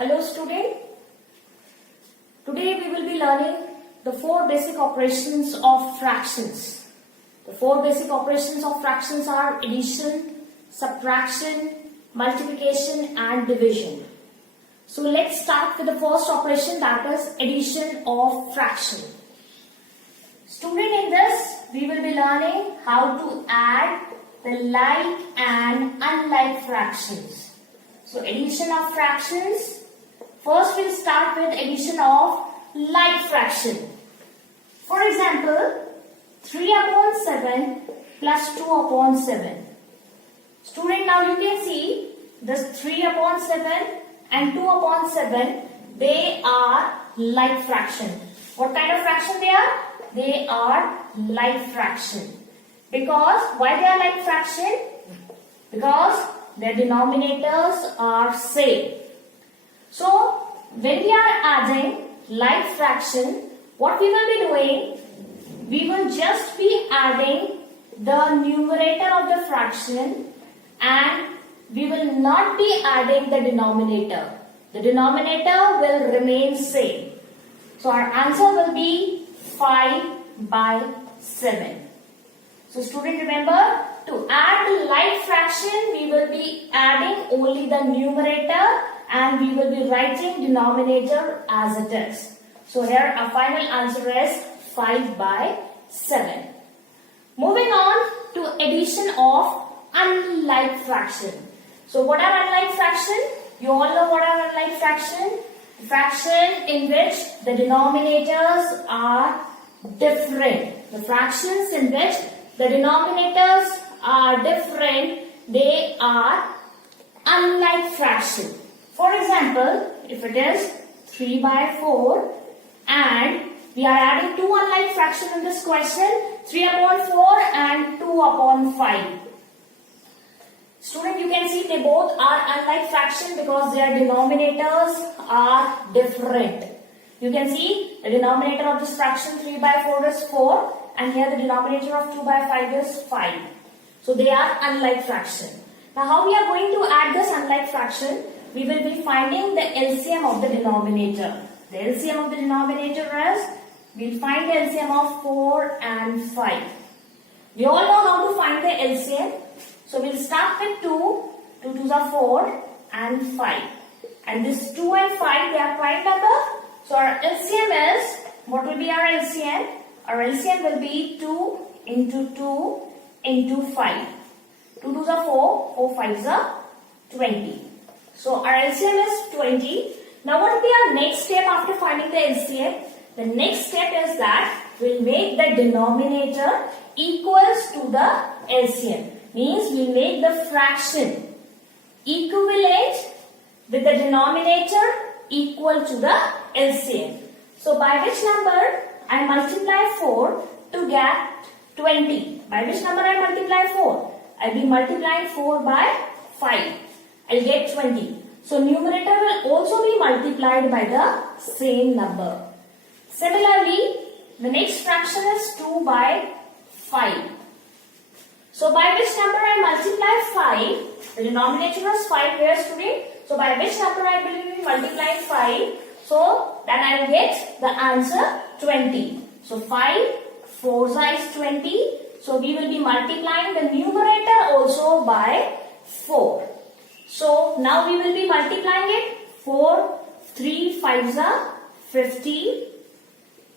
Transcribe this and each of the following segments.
Hello student, today we will be learning the four basic operations of fractions. The four basic operations of fractions are addition, subtraction, multiplication and division. So let's start with the first operation, that is addition of fraction. Student, in this we will be learning how to add the like and unlike fractions. So addition of fractions. First we'll start with addition of like fraction. For example, 3 upon 7 plus 2 upon 7. Student, now you can see this 3 upon 7 and 2 upon 7, they are like fraction. What kind of fraction they are? They are like fraction. Because, why they are like fraction? Because their denominators are same. So, when we are adding like fraction, what we will be doing? We will just be adding the numerator of the fraction and we will not be adding the denominator. The denominator will remain same. So, our answer will be 5 by 7. So, student, remember, to add the like fraction, we will be adding only the numerator and we will be writing denominator as it is. So here our final answer is 5 by 7. Moving on to addition of unlike fraction. So what are unlike fraction? You all know what are unlike fraction? Fraction in which the denominators are different. The fractions in which the denominators are different, they are unlike fraction. For example, if it is 3 by 4 and we are adding two unlike fractions in this question, 3 upon 4 and 2 upon 5. Student, you can see they both are unlike fraction because their denominators are different. You can see the denominator of this fraction 3 by 4 is 4 and here the denominator of 2 by 5 is 5. So they are unlike fraction. Now how we are going to add this unlike fraction? We will be finding the LCM of the denominator. The LCM of the denominator is, we will find the LCM of 4 and 5. We all know how to find the LCM. So we will start with 2. 2 2s are 4 and 5. And this 2 and 5, they are prime number. So our LCM is, what will be our LCM? Our LCM will be 2 into 2 into 5. 2 2s are 4, 4 5s are 20. So our LCM is 20. Now what will be our next step after finding the LCM? The next step is that we'll make the denominator equals to the LCM. Means we'll make the fraction equivalent with the denominator equal to the LCM. So by which number I multiply 4 to get 20? By which number I multiply 4? I'll be multiplying 4 by 5. I'll get 20. So numerator will also be multiplied by the same number. Similarly, the next fraction is 2 by 5. So by which number I multiply 5? The denominator is 5 here, student. So by which number I will be multiplying 5? So then I will get the answer 20. So 5 4 is 20. So we will be multiplying the numerator also by 4. So now we will be multiplying it. 4 3 5s are 50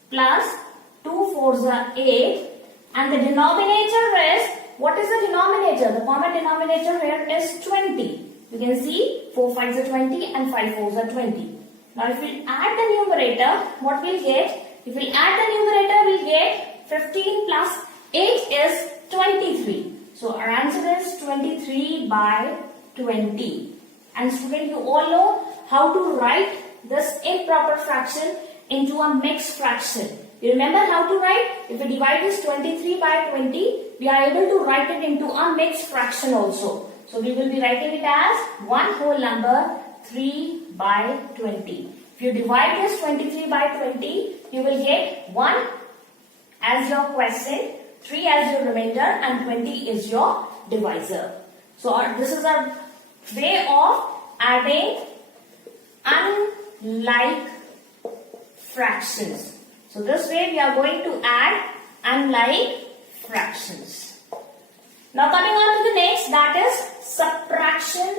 plus 2 4s are 8 and the denominator is, what is the denominator? The common denominator here is 20. You can see 4 5s are 20 and 5 4s are 20. Now if we add the numerator, what we'll get? If we add the numerator, we'll get 15 plus 8 is 23. So our answer is 23 by 20. And student, you all know how to write this improper fraction into a mixed fraction. You remember how to write? If we divide this 23 by 20, we are able to write it into a mixed fraction also. So we will be writing it as one whole number 3 by 20. If you divide this 23 by 20, you will get 1 as your quotient, 3 as your remainder and 20 is your divisor. So this is our way of adding unlike fractions. So this way we are going to add unlike fractions. Now coming on to the next, that is subtraction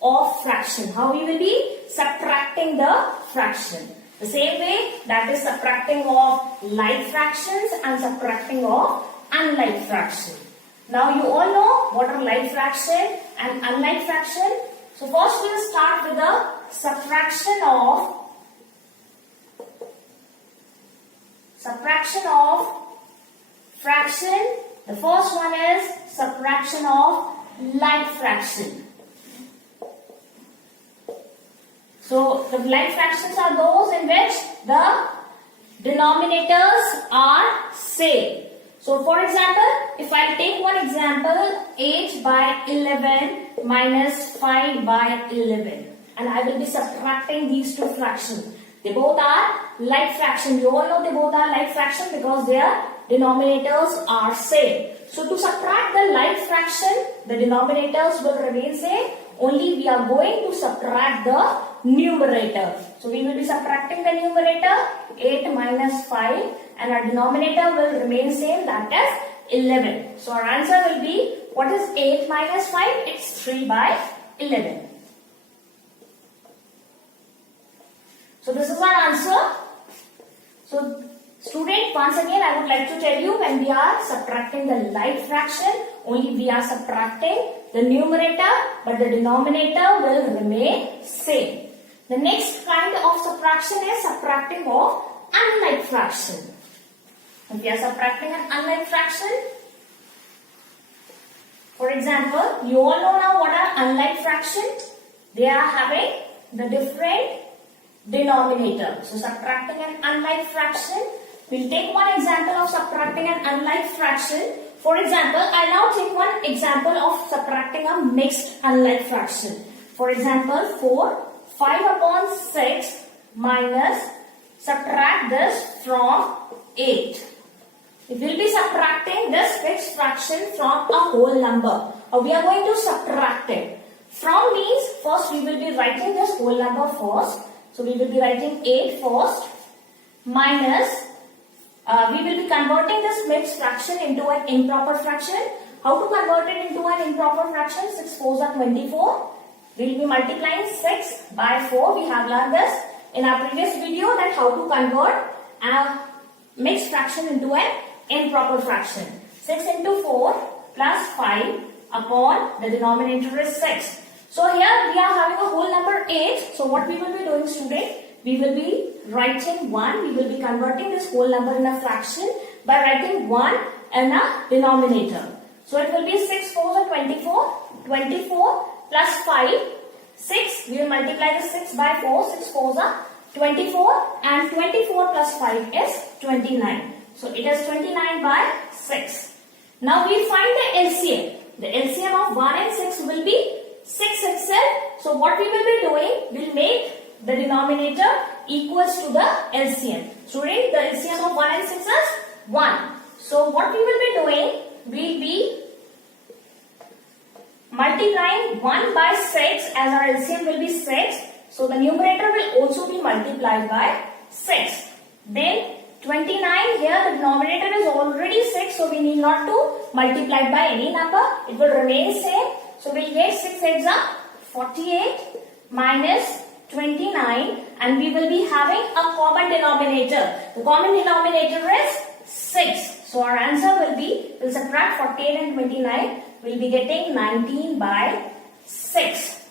of fraction. How we will be subtracting the fraction. The same way, that is subtracting of like fractions and subtracting of unlike fraction. Now you all know what are like fraction and unlike fraction. So first we will start with the subtraction of fraction. The first one is subtraction of like fraction. So the like fractions are those in which the denominators are same. So for example, if I take one example, 8 by 11 minus 5 by 11, and I will be subtracting these two fractions. They both are like fraction. You all know they both are like fraction because their denominators are same. So to subtract the like fraction, the denominators will remain same. Only we are going to subtract the numerator. So we will be subtracting the numerator, 8 minus 5, and our denominator will remain same, that is 11. So our answer will be, what is 8 minus 5? It's 3 by 11. So this is our answer. So student, once again I would like to tell you, when we are subtracting the like fraction, only we are subtracting the numerator, but the denominator will remain same. The next kind of subtraction is subtracting of unlike fraction. If we are subtracting an unlike fraction, for example, you all know now what are unlike fractions. They are having the different denominator. So subtracting an unlike fraction, we'll take one example of subtracting an unlike fraction. For example, I now take one example of subtracting a mixed unlike fraction. For example, 5 upon 6 minus, subtract this from 8. We will be subtracting this fixed fraction from a whole number. Or we are going to subtract it. From means, first we will be writing this whole number first. So we will be writing 8 first, minus, we will be converting this mixed fraction into an improper fraction. How to convert it into an improper fraction? 6 4s are 24. We will be multiplying 6 by 4. We have learned this in our previous video, that how to convert a mixed fraction into an improper fraction. 6 into 4 plus 5 upon the denominator is 6. So here we are having a whole number 8. So what we will be doing, student? We will be writing 1. We will be converting this whole number in a fraction by writing 1 in a denominator. So it will be 6 4s are 24. 24 plus 5. 6. We will multiply the 6 by 4. 6 4s are 24. And 24 plus 5 is 29. So it is 29 by 6. Now we find the LCM. The LCM of 1 and 6 will be 6 itself. So what we will be doing, we'll make the denominator equals to the LCM. Student, the LCM of 1 and 6 is 1. So what we will be doing, we'll be multiplying 1 by 6, as our LCM will be 6. So the numerator will also be multiplied by 6. Then 29, here the denominator is already 6, so we need not to multiply by any number. It will remain same. So we'll get 6 eggs are 48 minus 29, and we will be having a common denominator. The common denominator is 6. So our answer will be, we'll subtract 48 and 29, we'll be getting 19 by 6.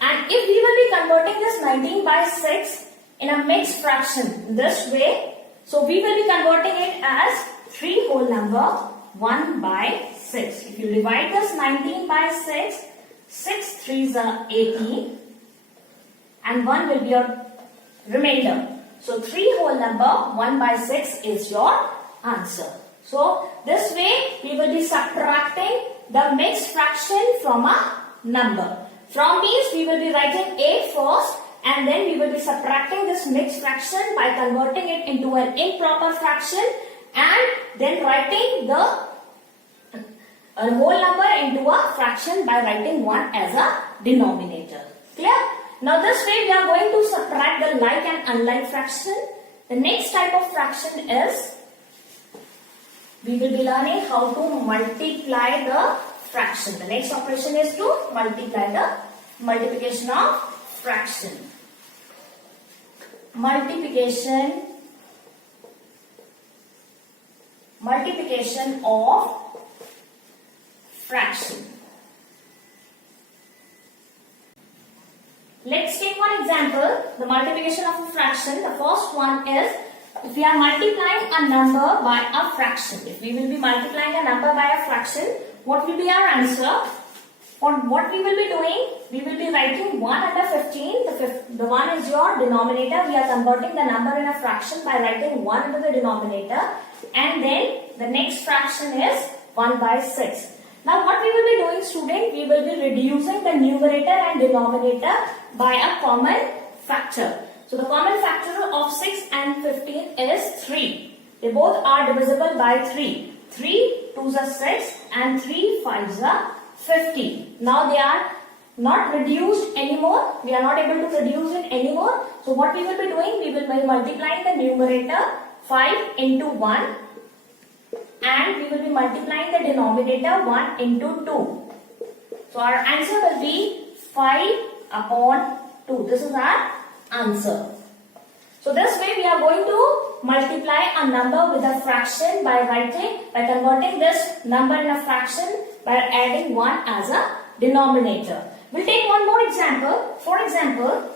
And if we will be converting this 19 by 6 in a mixed fraction this way, so we will be converting it as 3 whole number 1 by 6. If you divide this 19 by 6, 6 3s are 18 and 1 will be your remainder. So 3 whole number 1 by 6 is your answer. So this way we will be subtracting the mixed fraction from a number. From means we will be writing 8 first, and then we will be subtracting this mixed fraction by converting it into an improper fraction, and then writing the whole number into a fraction by writing 1 as a denominator. Clear? Now this way we are going to subtract the a like and unlike fraction. The next type of fraction is, we will be learning how to multiply the fraction. The next operation is to multiply the multiplication of fraction. Multiplication of fraction. Let's take one example, the multiplication of a fraction. The first one is, if we are multiplying a number by a fraction, if we will be multiplying a number by a fraction, what will be our answer? What we will be doing, we will be writing 1 under 15. The 1 is your denominator. We are converting the number in a fraction by writing 1 under the denominator. And then the next fraction is 1 by 6. Now what we will be doing, student, we will be reducing the numerator and denominator by a common factor. So the common factor of 6 and 15 is 3. They both are divisible by 3. 3 2s are 6 and 3 5s are 50. Now they are not reduced anymore. We are not able to reduce it anymore. So what we will be doing, we will be multiplying the numerator 5 into 1 and we will be multiplying the denominator 1 into 2. So our answer will be 5 upon 2. This is our answer. So this way we are going to multiply a number with a fraction by converting this number in a fraction by adding 1 as a denominator. We'll take one more example. For example,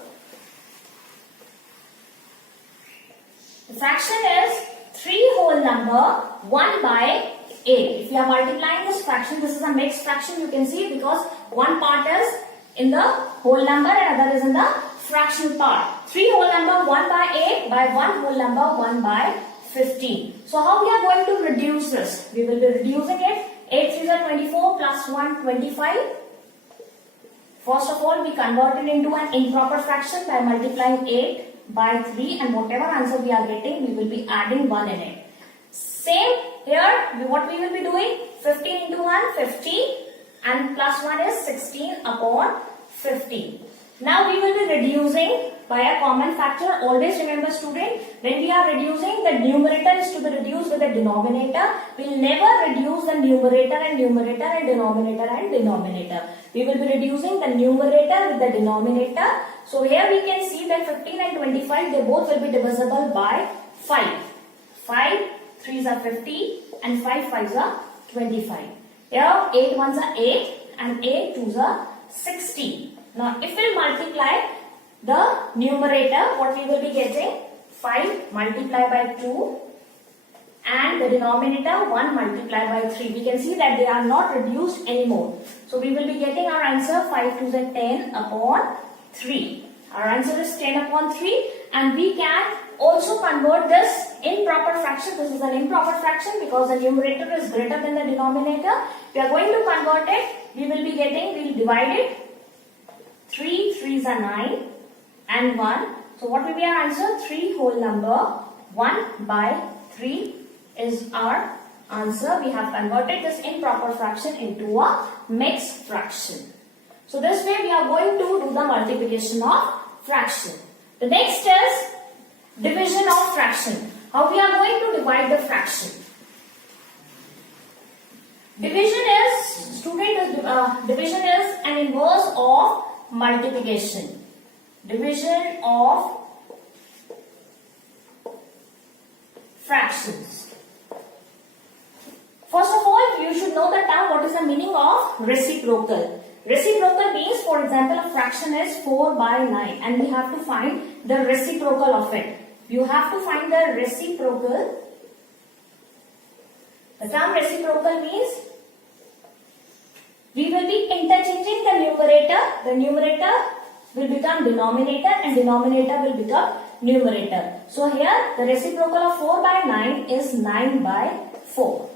the fraction is 3 whole number 1 by 8. If you are multiplying this fraction, this is a mixed fraction, you can see, because one part is in the whole number and other is in the fractional part. 3 whole number 1 by 8 by 1 whole number 1 by 15. So how we are going to reduce this? We will be reducing it. 8 3s are 24 plus 1 25. First of all, we convert it into an improper fraction by multiplying 8 by 3, and whatever answer we are getting, we will be adding 1 in it. Same here, what we will be doing, 15 into 1, 50, and plus 1 is 16 upon 15. Now we will be reducing by a common factor. Always remember, student, when we are reducing, the numerator is to be reduced with the denominator. We will never reduce the numerator and numerator and denominator and denominator. We will be reducing the numerator with the denominator. So here we can see that 15 and 25, they both will be divisible by 5. 5 3s are 50 and 5 5s are 25. Here 8 1s are 8 and 8 2s are 60. Now if we multiply the numerator, what we will be getting? 5 multiplied by 2 and the denominator 1 multiplied by 3. We can see that they are not reduced anymore. So we will be getting our answer 5 2s are 10 upon 3. Our answer is 10 upon 3, and we can also convert this improper fraction. This is an improper fraction because the numerator is greater than the denominator. We are going to convert it. We will be getting, we will divide it. 3 3s are 9 and 1. So what will be our answer? 3 whole number 1 by 3 is our answer. We have converted this improper fraction into a mixed fraction. So this way we are going to do the multiplication of fraction. The next is division of fraction. How we are going to divide the fraction? Division is an inverse of multiplication. Division of fractions. First of all, you should know the term, what is the meaning of reciprocal. Reciprocal means, for example, a fraction is 4 by 9 and we have to find the reciprocal of it. You have to find the reciprocal. The term reciprocal means we will be interchanging the numerator. The numerator will become denominator and denominator will become numerator. So here the reciprocal of 4 by 9 is 9 by 4.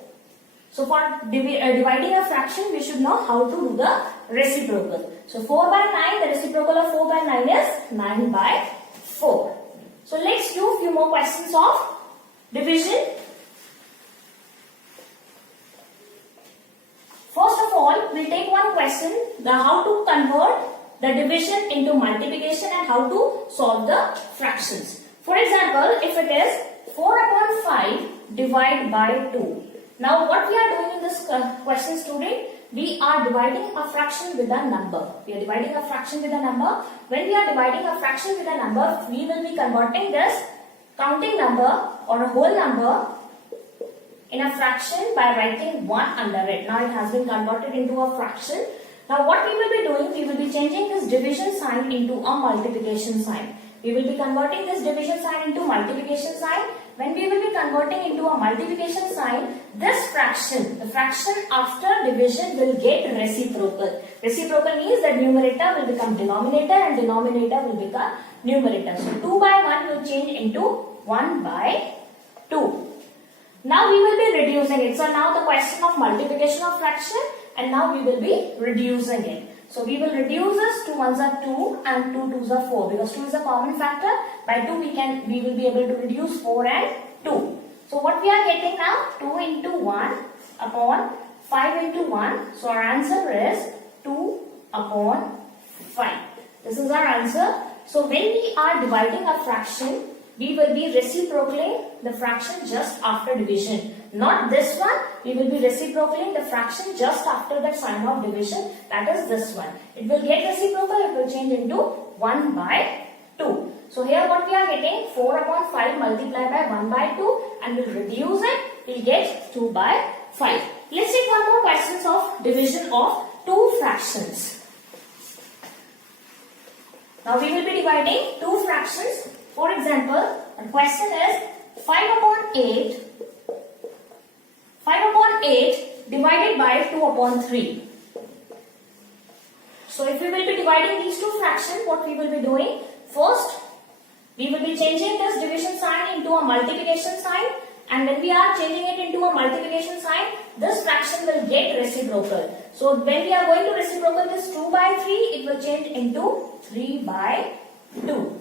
So for dividing a fraction, we should know how to do the reciprocal. So 4 by 9, the reciprocal of 4 by 9 is 9 by 4. So let's do a few more questions of division. First of all, we'll take one question, how to convert the division into multiplication and how to solve the fractions. For example, if it is 4 upon 5 divided by 2. Now what we are doing in this question, student, we are dividing a fraction with a number. We are dividing a fraction with a number. When we are dividing a fraction with a number, we will be converting this counting number or a whole number in a fraction by writing 1 under it. Now it has been converted into a fraction. Now what we will be doing, we will be changing this division sign into a multiplication sign. We will be converting this division sign into multiplication sign. When we will be converting into a multiplication sign, this fraction, the fraction after division will get reciprocal. Reciprocal means that numerator will become denominator and denominator will become numerator. So 2 by 1 will change into 1 by 2. Now we will be reducing it. So now the question of multiplication of fraction, and now we will be reducing it. So we will reduce this. 2 1s are 2 and 2 2s are 4 because 2 is a common factor. By 2 we will be able to reduce 4 and 2. So what we are getting now, 2 into 1 upon 5 into 1. So our answer is 2 upon 5. This is our answer. So when we are dividing a fraction, we will be reciprocating the fraction just after division. Not this one. We will be reciprocating the fraction just after the sign of division. That is this one. It will get reciprocal. It will change into 1 by 2. So here what we are getting, 4 upon 5 multiplied by 1 by 2, and we'll reduce it. We'll get 2 by 5. Let's take one more questions of division of two fractions. Now we will be dividing two fractions. For example, the question is 5 upon 8. 5 upon 8 divided by 2 upon 3. So if we will be dividing these two fractions, what we will be doing? First, we will be changing this division sign into a multiplication sign, and when we are changing it into a multiplication sign, this fraction will get reciprocal. So when we are going to reciprocal this 2 by 3, it will change into 3 by 2.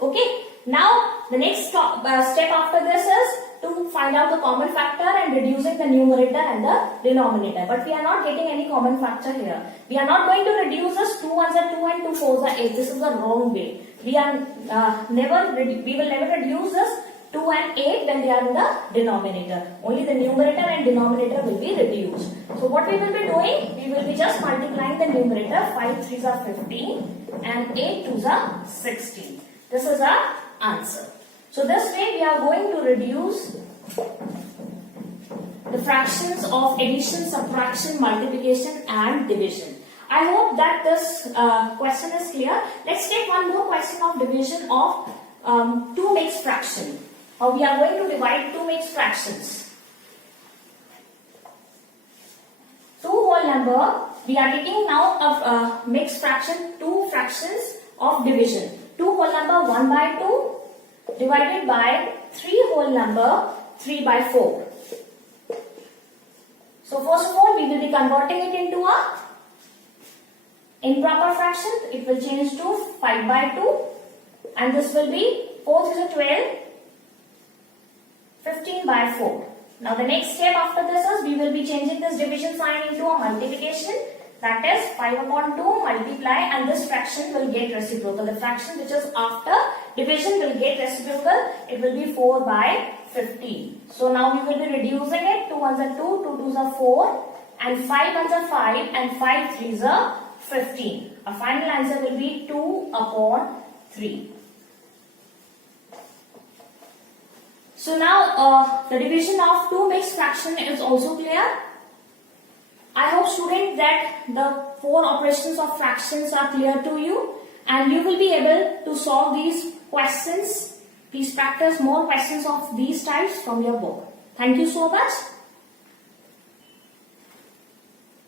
Okay. Now the next step after this is to find out the common factor and reducing the numerator and the denominator. But we are not getting any common factor here. We are not going to reduce this 2 1s are 2 and 2 4s are 8. This is the wrong way. We will never reduce this 2 and 8 when they are in the denominator. Only the numerator and denominator will be reduced. So what we will be doing? We will be just multiplying the numerator. 5 3s are 15 and 8 2s are 16. This is our answer. So this way we are going to reduce the fractions of addition, subtraction, multiplication and division. I hope that this question is clear. Let's take one more question of division of two mixed fraction. We are going to divide two mixed fractions. Two whole number. We are taking now a mixed fraction, two fractions of division. 2 whole number 1 by 2 divided by 3 whole number 3 by 4. So first of all we will be converting it into a improper fraction. It will change to 5 by 2 and this will be 4 is a 12, 15 by 4. Now the next step after this is we will be changing this division sign into a multiplication. That is 5 upon 2 multiply and this fraction will get reciprocal. The fraction which is after division will get reciprocal. It will be 4 by 15. So now we will be reducing it. 2 1s are 2, 2 2s are 4 and 5 1s are 5 and 5 3s are 15. Our final answer will be 2 upon 3. So now the division of two mixed fraction is also clear. I hope students that the 4 operations of fractions are clear to you and you will be able to solve these questions. Please practice more questions of these types from your book. Thank you so much.